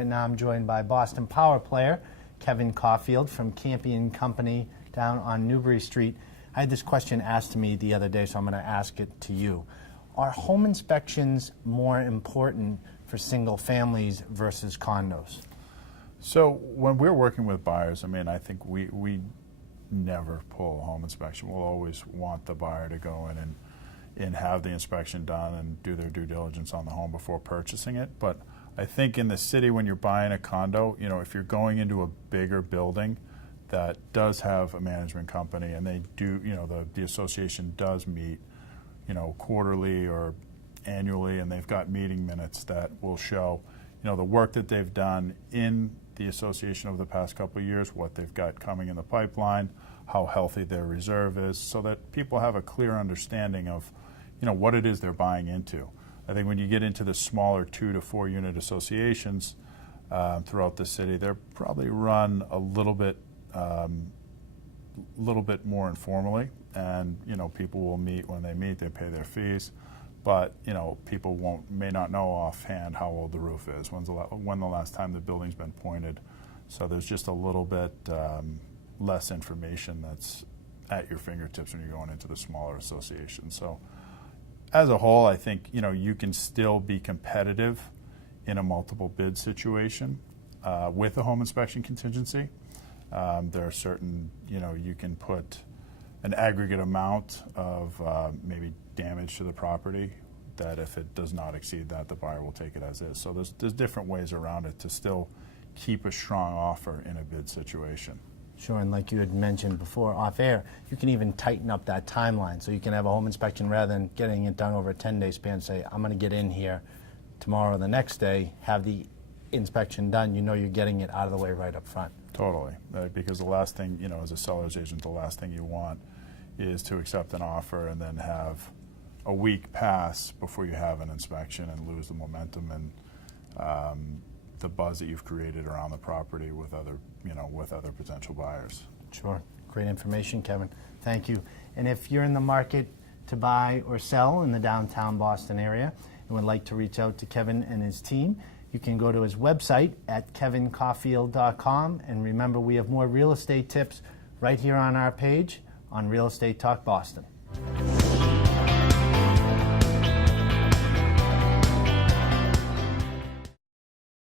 Right now I'm joined by Boston Power Player Kevin Caulfield from Campion Company down on Newbury Street. I had this question asked to me the other day, so I'm going to ask it to you. Are home inspections more important for single families versus condos? So when we're working with buyers, I think we never pull a home inspection. We'll always want the buyer to go in and have the inspection done and do their due diligence on the home before purchasing it. But I think in the city, when you're buying a condo, if you're going into a bigger building that does have a management company and they do, the association does meet, quarterly or annually, and they've got meeting minutes that will show, the work that they've done in the association over the past couple of years, what they've got coming in the pipeline, how healthy their reserve is, so that people have a clear understanding of, what it is they're buying into. I think when you get into the smaller 2 to 4 unit associations throughout the city, they're probably run a little bit more informally, and people will meet when they meet, they pay their fees, but people may not know offhand how old the roof is, when the last time the building's been pointed. So there's just a little bit less information that's at your fingertips when you're going into the smaller associations. So as a whole, I think you can still be competitive in a multiple bid situation with a home inspection contingency. There are certain, you can put an aggregate amount of maybe damage to the property that if it does not exceed that, the buyer will take it as is. So there's different ways around it to still keep a strong offer in a bid situation. Sure, and like you had mentioned before off air, you can even tighten up that timeline. So you can have a home inspection rather than getting it done over a 10-day span, say, I'm going to get in here tomorrow or the next day, have the inspection done, you're getting it out of the way right up front. Totally, because the last thing, as a seller's agent, the last thing you want is to accept an offer and then have a week pass before you have an inspection and lose the momentum and the buzz that you've created around the property with other potential buyers. Sure, great information, Kevin. Thank you. And if you're in the market to buy or sell in the downtown Boston area and would like to reach out to Kevin and his team, you can go to his website at kevincaulfield.com. And remember, we have more real estate tips right here on our page on Real Estate Talk Boston.